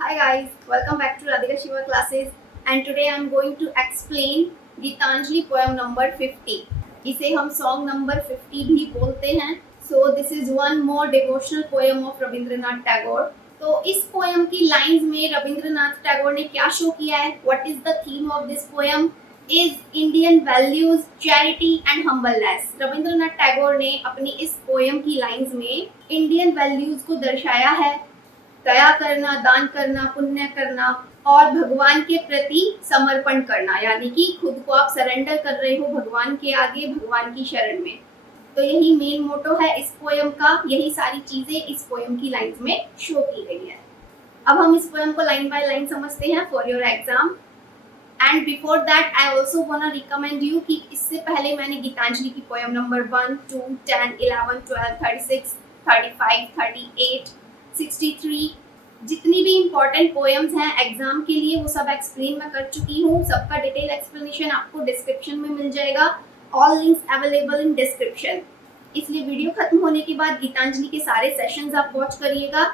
Hi guys, welcome back to Radhika Shiva classes and today I am going to explain Gitanjali poem number 50. इसे हम song number 50 भी बोलते हैं. So this is one more devotional poem of Rabindranath Tagore. तो इस poem की lines में रविंद्रनाथ टैगोर ने क्या शो किया है? What is the theme of this poem? Is Indian values, charity and humbleness. Rabindranath Tagore ने अपनी इस poem की lines में Indian values को दर्शाया है. दया करना, दान करना, पुण्य करना और भगवान के प्रति समर्पण करना, यानी कि खुद को आप सरेंडर कर रहे हो भगवान के आगे, भगवान की शरण में. तो यही मेन मोटो है इस पोएम का. यही सारी चीजें इस पोएम की लाइंस में शो की गई है. अब हम इस पोएम को लाइन बाय लाइन समझते हैं for your exam. And before that I also want recommend you कि इससे पहले मैंने गीतांजलि की पोएम नंबर 1, 2, 10, 11, 12, 36, 35, 38, 63 जितनी भी इम्पोर्टेंट पोएम्स हैं एग्जाम के लिए वो सब एक्सप्लेन मैं कर चुकी हूँ. सबका डिटेल एक्सप्लेनेशन आपको डिस्क्रिप्शन में मिल जाएगा. All links available in description. इसलिए वीडियो खत्म होने के बाद गीतांजलि के सारे सेशंस आप वॉच करिएगा.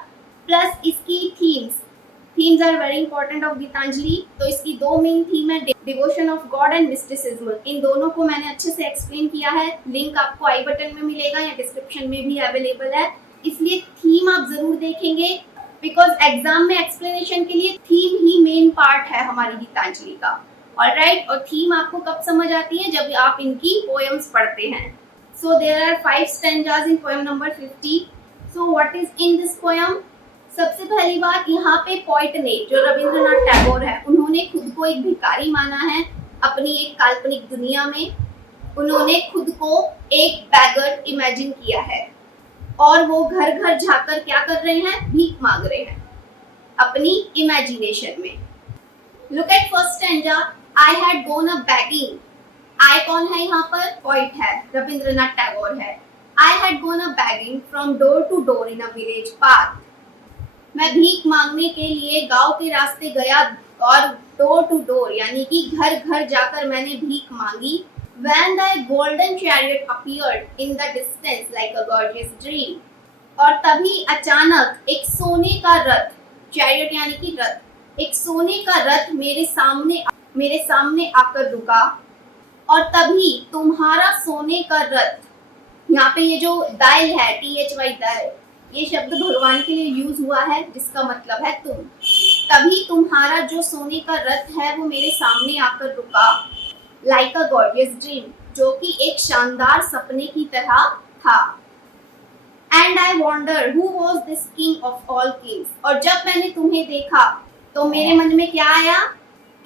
प्लस इसकी themes are very important of Gitanjali. तो इसकी दो मेन थीम है, devotion of God and mysticism. इन दोनों को मैंने अच्छे से एक्सप्लेन किया है. लिंक आपको आई बटन में मिलेगा या डिस्क्रिप्शन में भी अवेलेबल है. इसलिए थीम आप जरूर देखेंगे बिकॉज एग्जाम में एक्सप्लेनेशन के लिए थीम ही मेन पार्ट है हमारी गीतांजलि का. ऑलराइट. और थीम आपको कब समझ आती है? जब आप इनकी पोएम्स पढ़ते हैं. So there are 5 stanzas in poem number 50. So what is in this poem? सबसे पहली बात, यहाँ पे पोइट ने, जो रविंद्रनाथ टैगोर है, उन्होंने खुद को एक भिखारी माना है अपनी एक काल्पनिक दुनिया में. उन्होंने खुद को एक बैगर इमेजिन किया है और वो घर घर जाकर क्या कर रहे हैं? भीख मांग रहे हैं अपनी इमेजिनेशन में. Look at first stanza. I had gone a begging. I कौन है यहाँ पर? पॉइंट है, रविंद्रनाथ टैगोर है. I had gone a begging from door to door in a village park. मैं भीख मांगने के लिए गांव के रास्ते गया और डोर टू डोर यानी कि घर घर जाकर मैंने भीख मांगी. When the golden chariot appeared in the distance like a gorgeous dream. और तभी अचानक एक सोने का रथ, चैरियट यानी कि रथ, एक सोने का रथ मेरे सामने आकर रुका. और तभी तुम्हारा सोने का रथ, यहाँ पे ये जो दायल है, THY दायल, ये शब्द भगवान के लिए यूज हुआ है जिसका मतलब है तुम. तभी तुम्हारा जो सोने का रथ है वो मेरे सामने आकर रुका like a gorgeous dream, जो कि एक शानदार सपने की तरह था. And I wonder who was this king of all kings. और जब मैंने तुम्हें देखा तो मेरे मन में क्या आया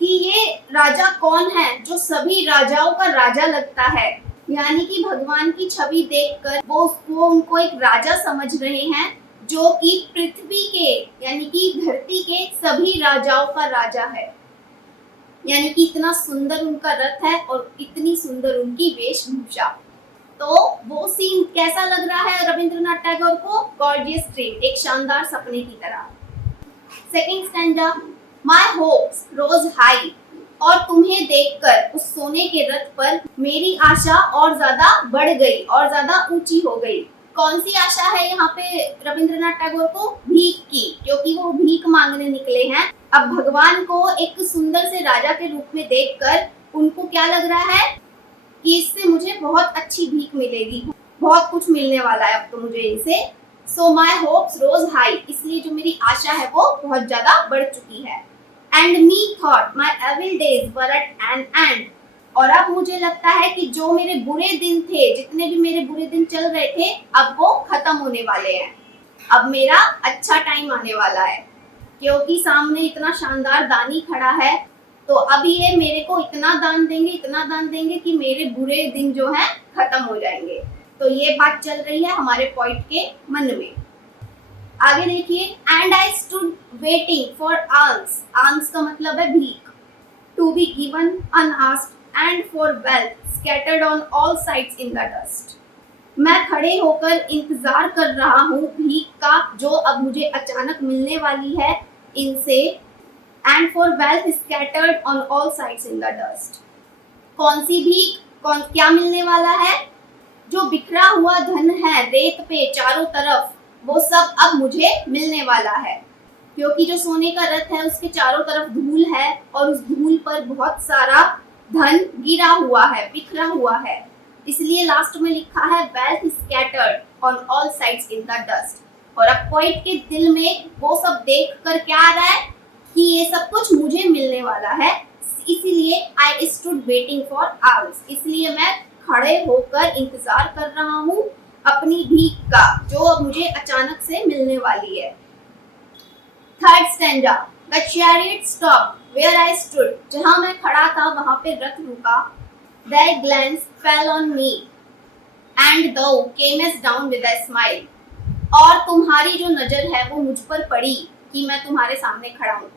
कि ये राजा कौन है जो सभी राजाओं का राजा लगता है. यानी कि भगवान की छवि देखकर वो उनको एक राजा समझ रहे हैं जो कि पृथ्वी के यानी कि धरती के सभी राजाओं का राजा है. यानी कि इतना सुंदर उनका रथ है और इतनी सुंदर उनकी वेशभूषा. तो वो सीन कैसा लग रहा है रविंद्रनाथ टैगोर को? गॉर्जियस ड्रीम, एक शानदार सपने की तरह. Second stanza. My hopes rose high. और तुम्हें देखकर उस सोने के रथ पर मेरी आशा और ज्यादा बढ़ गई और ज्यादा ऊंची हो गई. कौन सी आशा है यहाँ पे रविंद्रनाथ टैगोर को? भीख की, क्योंकि वो भीख मांगने निकले हैं. अब भगवान को एक सुंदर से राजा के रूप में देखकर उनको क्या लग रहा है कि इससे मुझे बहुत अच्छी भीख मिलेगी, बहुत कुछ मिलने वाला है अब तो मुझे इनसे. So my hopes rose high, इसलिए जो मेरी आशा है वो बहुत ज्यादा बढ़ चुकी है. And me thought my evil days were at an end. और अब मुझे लगता है कि जो मेरे बुरे दिन थे, जितने भी मेरे बुरे दिन चल रहे थे, अब वो खत्म होने वाले हैं. अब मेरा अच्छा टाइम आने वाला है क्योंकि सामने इतना शानदार दानी खड़ा है. तो अब ये मेरे को इतना दान देंगे कि मेरे बुरे दिन जो है खत्म हो जाएंगे. तो ये बात चल रही है हमारे पॉइंट के मन में. आगे देखिए. And I stood waiting for alms. Alms का मतलब है भीख. To be given unasked and for wealth scattered on all sides in the dust. मैं खड़े होकर इंतजार कर रहा हूँ भीख का जो अब मुझे अचानक मिलने वाली है इनसे. And for wealth scattered on all sides in the dust. कौन सी भीख? क्या मिलने वाला है? जो बिखरा हुआ धन है रेत पे चारों तरफ, वो सब अब मुझे मिलने वाला है. क्योंकि जो सोने का रथ है उसके चारों तरफ धूल है और उस धूल पर बहुत सारा धन गिरा हुआ है, बिखरा हुआ है, इसलिए लास्ट में लिखा है wealth scattered on all sides in the dust. और अब पोइट के दिल में वो सब देख कर क्या आ रहा है कि ये सब कुछ मुझे मिलने वाला है, इसीलिए आई स्टूड वेटिंग फॉर आवर्स, इसलिए मैं खड़े होकर इंतजार कर रहा हूँ अपनी भीख का जो अब मुझे अचानक से मिलने वाली है। Third stanza, the chariot stopped where I stood, जहां मैं खड़ा था वहां पे रथ रुका। Their glance fell on me and thou camest down with a smile, और तुम्हारी जो नजर है वो मुझ पर पड़ी कि मैं तुम्हारे सामने खड़ा हूँ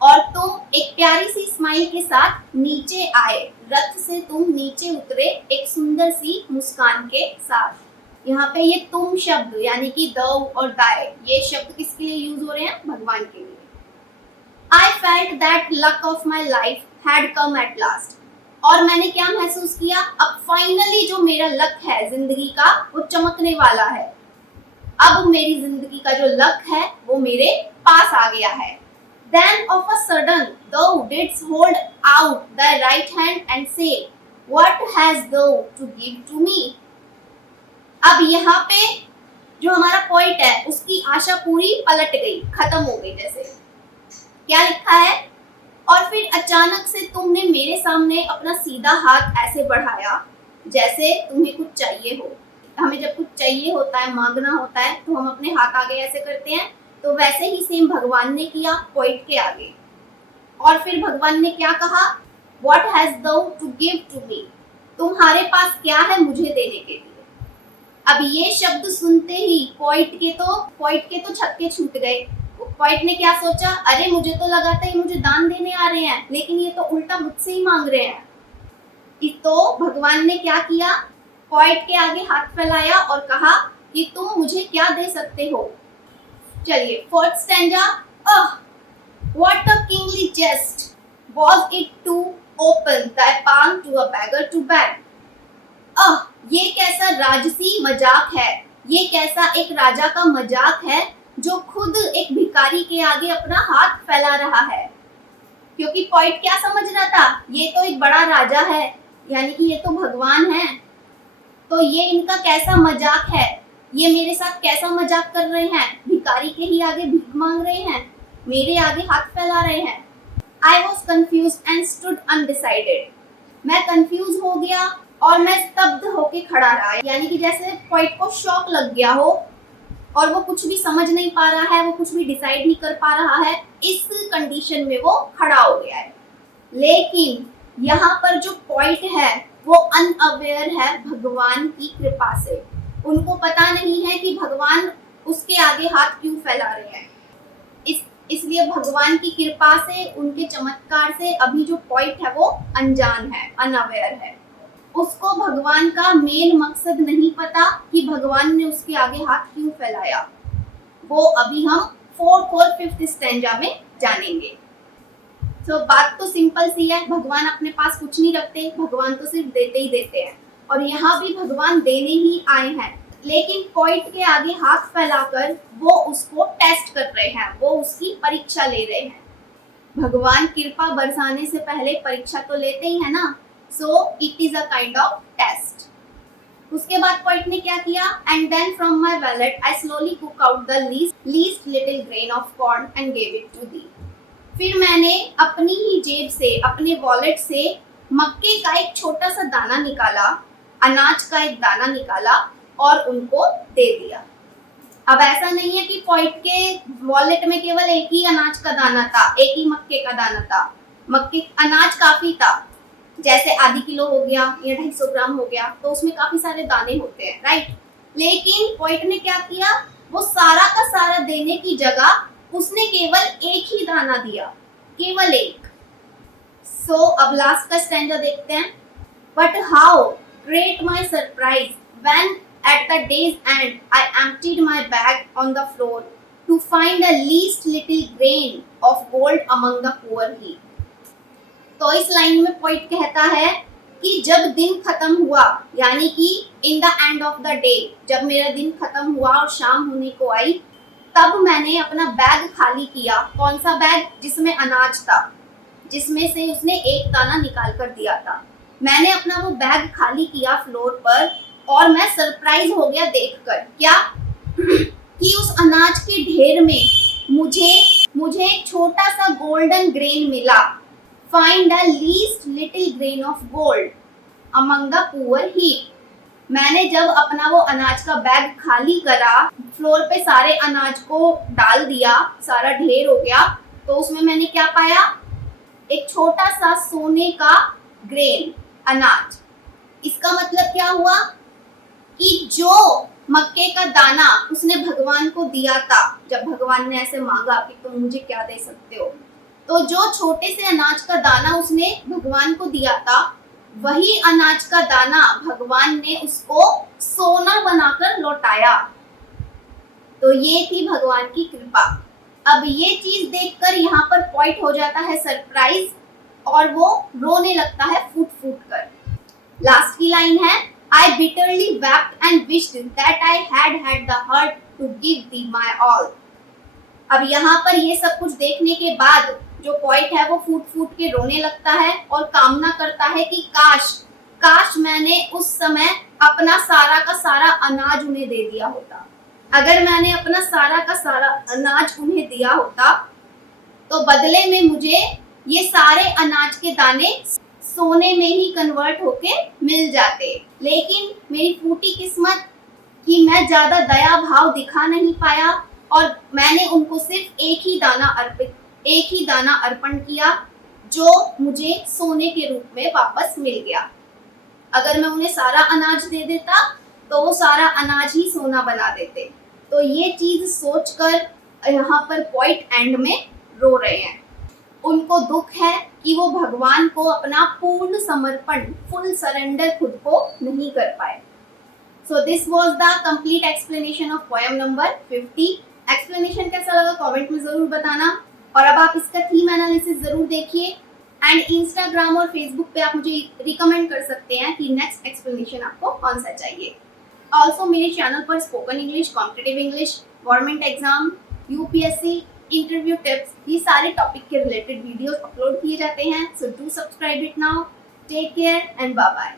और तुम एक प्यारी सी स्माइल के साथ नीचे आए, रथ से तुम नीचे उतरे एक सुंदर सी मुस्कान के साथ। यहाँ पे ये तुम शब्द यानी कि दो और दाय, ये शब्द किसके लिए यूज हो रहे हैं? भगवान के लिए। I felt that luck of my life had come at last, और मैंने क्या महसूस किया? अब फाइनली जो मेरा लक है जिंदगी का वो चमकने वाला है। अब मेरी जिंदगी का जो लक है वो मेरे पास आ गया है। Then of a sudden thou didst hold out thy right hand and say, What has thou to give to me? अब यहाँ पे जो हमारा पॉइंट है उसकी आशा पूरी पलट गई, खत्म हो गई। जैसे क्या लिखा है? और फिर अचानक से तुमने मेरे सामने अपना सीधा हाथ ऐसे बढ़ाया जैसे तुम्हें कुछ चाहिए हो। हमें जब कुछ चाहिए होता है, मांगना होता है, तो हम अपने हाथ आगे ऐसे करते हैं, तो वैसे ही सेम भगवान ने किया पोइट के आगे। और फिर भगवान ने क्या कहा? What has thou to give to me? तुम्हारे पास क्या है मुझे देने के लिए? अब ये शब्द सुनते ही पोइट के तो छक्के छूट गए। पोइट ने क्या सोचा? अरे मुझे तो लगा था ये मुझे दान देने आ रहे हैं, लेकिन ये तो उल्टा मुझसे ही मांग रहे हैं। तो भगवान ने क्या किया? पोइट के आगे हाथ फैलाया और कहा कि तुम मुझे क्या दे सकते हो? चलिए fourth stanza. What a kingly jest was it to open thy palm to a beggar to beg. ये कैसा राजसी मजाक है, ये कैसा एक राजा का मजाक है जो खुद एक भिखारी के आगे अपना हाथ फैला रहा है। क्योंकि पॉइंट क्या समझ रहा था? ये तो एक बड़ा राजा है, यानी कि ये तो भगवान है, तो ये इनका कैसा मजाक है, ये मेरे साथ कैसा मजाक कर रहे हैं, भिखारी के ही आगे भीख मांग रहे हैं, मेरे आगे हाथ फैला रहे हैं। I was confused and stood undecided. मैं कंफ्यूज हो गया और मैं स्तब्ध होके खड़ा रहा, यानी कि जैसे पॉइंट को शॉक लग गया हो और वो कुछ भी समझ नहीं पा रहा है, वो कुछ भी डिसाइड नहीं कर पा रहा है, इस कंडीशन में वो खड़ा हो गया है। लेकिन यहाँ पर जो पॉइंट है वो अनअवेयर है भगवान की कृपा से। उनको पता नहीं है कि भगवान उसके आगे हाथ क्यों फैला रहे हैं। इसलिए भगवान की कृपा से, उनके चमत्कार से अभी जो पॉइंट है वो अनजान है, अनअवेयर है। उसको भगवान का मेन मकसद नहीं पता कि भगवान ने उसके आगे हाथ क्यों फैलाया। वो अभी हम फोर्थ और फिफ्थ स्टैंजा में जानेंगे। तो बात तो सिंपल सी है, भगवान अपने पास कुछ नहीं रखते, भगवान तो सिर्फ देते ही देते हैं, और यहाँ भी भगवान देने ही आए हैं। लेकिन पॉइंट के आगे हाथ फैलाकर वो उसको टेस्ट कर रहे हैं, वो उसकी परीक्षा ले रहे हैं। भगवान कृपा बरसाने से पहले परीक्षा तो लेते ही है ना, so it is a kind of test. उसके बाद पॉइंट ने क्या किया? And then from my wallet I slowly cook out the least little grain of corn and gave it to thee. फिर मैंने अपनी ही जेब से, अपने वॉलेट से मक्के का एक छोटा सा दाना निकाला, अनाज का एक दाना निकाला और उनको दे दिया। अब ऐसा नहीं है कि पॉइंट के वॉलेट में केवल एक ही अनाज का दाना था, एक ही मक्के का दाना था। मक्के अनाज काफी था, जैसे आधी किलो हो गया या 250 ग्राम हो गया, तो उसमें काफी सारे दाने होते हैं, राइट। लेकिन पॉइंट ने क्या किया? वो सारा का सारा देने की जगह उसने केवल एक ही दाना दिया, केवल एक। सो अब लास्ट का स्टैंजा देखते हैं। But how great my surprise when at the day's end I emptied my bag on the floor to find the least little grain of gold among the poor heap. तो इस line में point कहता है कि जब दिन खत्म हुआ, यानी कि in the end of the day, जब मेरा दिन खत्म हुआ और शाम होने को आई, तब मैंने अपना बैग खाली किया। कौन सा बैग? जिसमें अनाज था, जिसमें से उसने एक दाना निकाल कर दिया था। मैंने अपना वो बैग खाली किया फ्लोर पर और मैं सरप्राइज हो गया देखकर। क्या? कि उस अनाज के ढेर में मुझे एक छोटा सा गोल्डन ग्रेन मिला। Find the least little grain of gold among the poor heap. मैंने जब अपना वो अनाज का बैग खाली करा, फ्लोर पे सारे अनाज को डाल दिया, सारा ढेर हो गया, तो उसमें मैंने क्या पाया? एक छोटा सा सोने का ग्रेन, अनाज। इसका मतलब क्या हुआ कि जो मक्के का दाना उसने भगवान को दिया था, जब भगवान ने ऐसे मांगा कि तुम मुझे क्या दे सकते हो, तो जो छोटे से अनाज का दाना उसने भगवान को दिया था, वही अनाज का दाना भगवान ने उसको सोना बनाकर लौटाया। तो ये थी भगवान की कृपा। अब ये चीज देखकर यहाँ पर पॉइंट हो जाता है सरप्राइज और वो रोने लगता है फूट फूट कर। लास्ट की लाइन है, I bitterly wept and wished that I had the heart to give thee my all। अब यहाँ पर ये सब कुछ देखने के बाद जो पॉइंट है वो फूट फूट के रोने लगता है और कामना करता है कि काश मैंने उस समय अपना सारा का सारा अनाज उन्हें दे दिया होता। अगर मैंने अपना सारा का सारा अनाज उन्हें दिया होता तो बदले में मुझे ये सारे अनाज के दाने सोने में ही कन्वर्ट होके मिल जाते। लेकिन मेरी फूटी किस्मत कि मैं ज्यादा दया भाव दिखा नहीं पाया और मैंने उनको सिर्फ एक ही दाना अर्पण किया, जो मुझे सोने के रूप में वापस मिल गया। अगर मैं उन्हें सारा अनाज दे देता तो वो सारा अनाज ही सोना बना देते। तो ये चीज सोचकर यहाँ पर पॉइंट एंड में रो रहे हैं। उनको दुख है कि वो भगवान को अपना पूर्ण समर्पण, फुल सरेंडर खुद को नहीं कर पाए। So this was the complete explanation of poem number 50। Explanation कैसा लगा कमेंट में जरूर बताना और अब आप इसका थीम एनालिसिस जरूर देखिए एंड इंस्टाग्राम और फेसबुक पे आप मुझे रिकमेंड कर सकते हैं कि नेक्स्ट एक्सप्लेनेशन आपको कौन सा चाहिए। ऑल्सो मेरे चैनल पर spoken English, competitive English, government exam, UPSC, interview tips, ये सारे टॉपिक के रिलेटेड वीडियोस अपलोड किए जाते हैं। So do subscribe it now. Take care and bye bye.